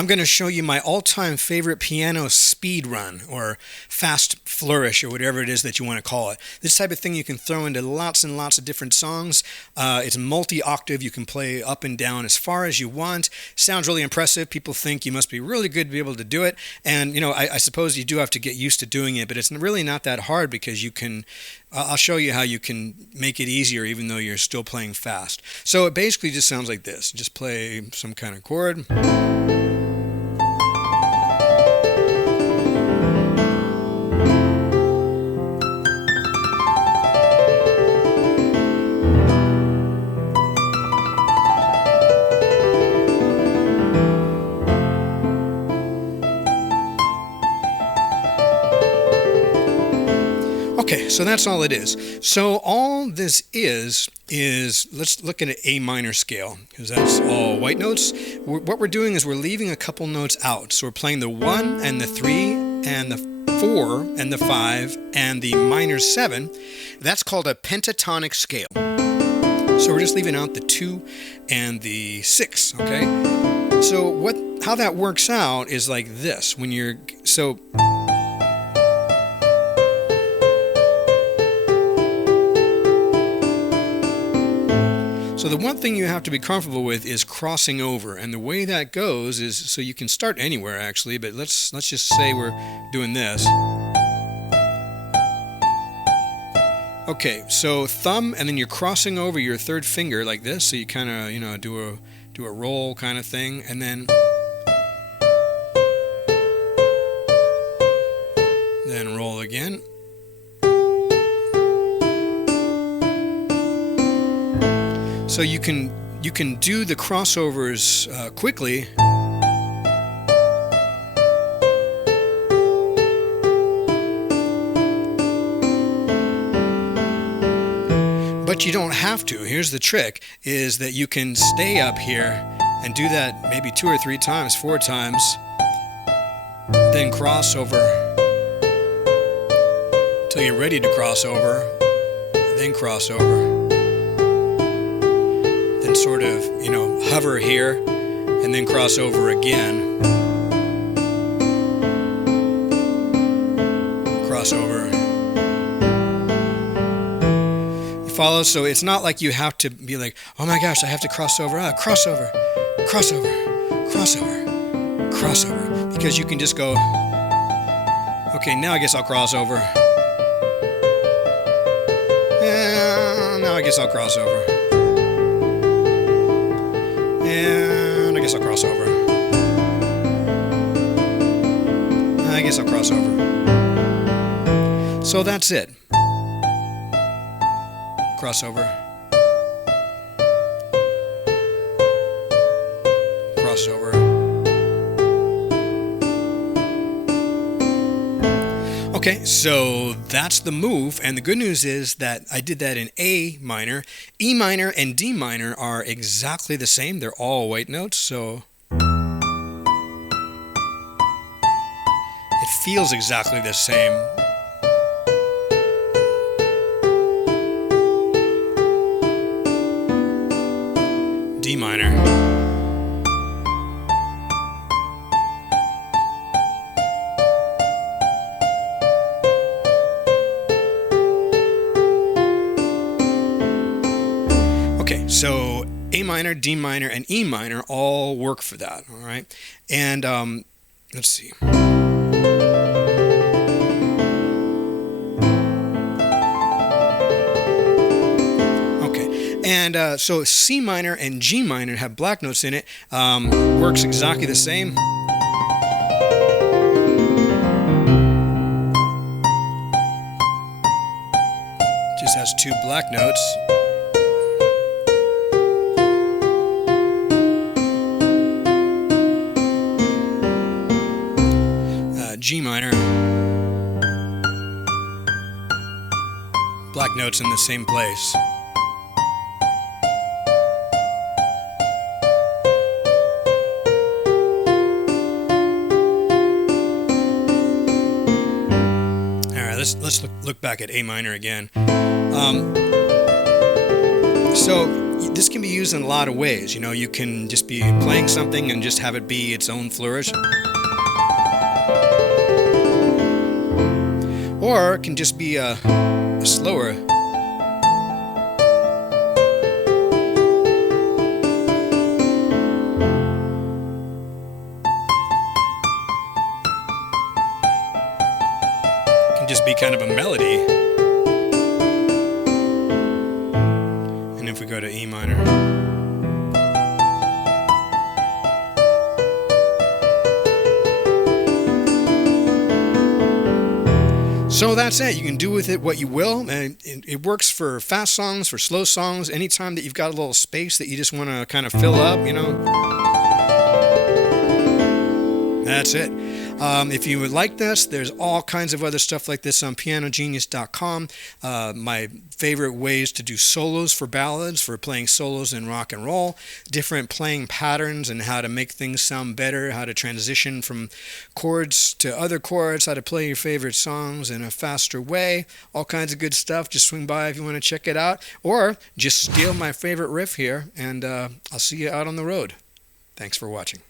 I'm going to show you my all-time favorite piano speed run or fast flourish or whatever it is that you want to call it. This type of thing you can throw into lots and lots of different songs. It's multi-octave. You can play up and down as far as you want. Sounds really impressive. People think you must be really good to be able to do it. And, I suppose you do have to get used to doing it, but it's really not that hard because you can... I'll show you how you can make it easier even though you're still playing fast. So it basically just sounds like this. Just play some kind of chord. Okay, so that's all it is. So all this is let's look at an A minor scale, because that's all white notes. What we're doing is we're leaving a couple notes out. So we're playing the 1 and the 3 and the 4 and the 5 and the minor 7. That's called a pentatonic scale. So we're just leaving out the 2 and the 6, okay? So how that works out is like this. So the one thing you have to be comfortable with is crossing over, and the way that goes is, so you can start anywhere actually, but let's just say we're doing this. Okay, so thumb, and then you're crossing over your third finger like this, so you kind of, do a roll kind of thing, and then roll again. So you can do the crossovers quickly, but you don't have to. Here's the trick, is that you can stay up here and do that maybe 2 or 3 times, 4 times, then cross over till you're ready to cross over, then cross over. Sort of, hover here and then cross over again. Cross over. You follow? So it's not like you have to be like, oh my gosh, I have to cross over. Crossover, crossover, crossover, crossover. Because you can just go, okay, now I guess I'll cross over. And now I guess I'll cross over. And I guess I'll cross over. I guess I'll cross over. So that's it. Crossover. Crossover. Okay, so that's the move, and the good news is that I did that in A minor. E minor and D minor are exactly the same. They're all white notes, so it feels exactly the same. D minor. So A minor, D minor, and E minor all work for that, all right? And let's see. Okay, and so C minor and G minor have black notes in it. Works exactly the same. Just has 2 black notes. G minor, black notes in the same place. All right, let's look back at A minor again. So this can be used in a lot of ways. You know, you can just be playing something and just have it be its own flourish. Or it can just be a slower. It can just be kind of a melody. And if we go to E minor. So that's it. You can do with it what you will. And it works for fast songs, for slow songs, anytime that you've got a little space that you just want to kind of fill up, you know. That's it. If you would like this, there's all kinds of other stuff like this on pianogenius.com. My favorite ways to do solos for ballads, for playing solos in rock and roll, different playing patterns and how to make things sound better, how to transition from chords to other chords, how to play your favorite songs in a faster way, all kinds of good stuff. Just swing by if you want to check it out, or just steal my favorite riff here, and I'll see you out on the road. Thanks for watching.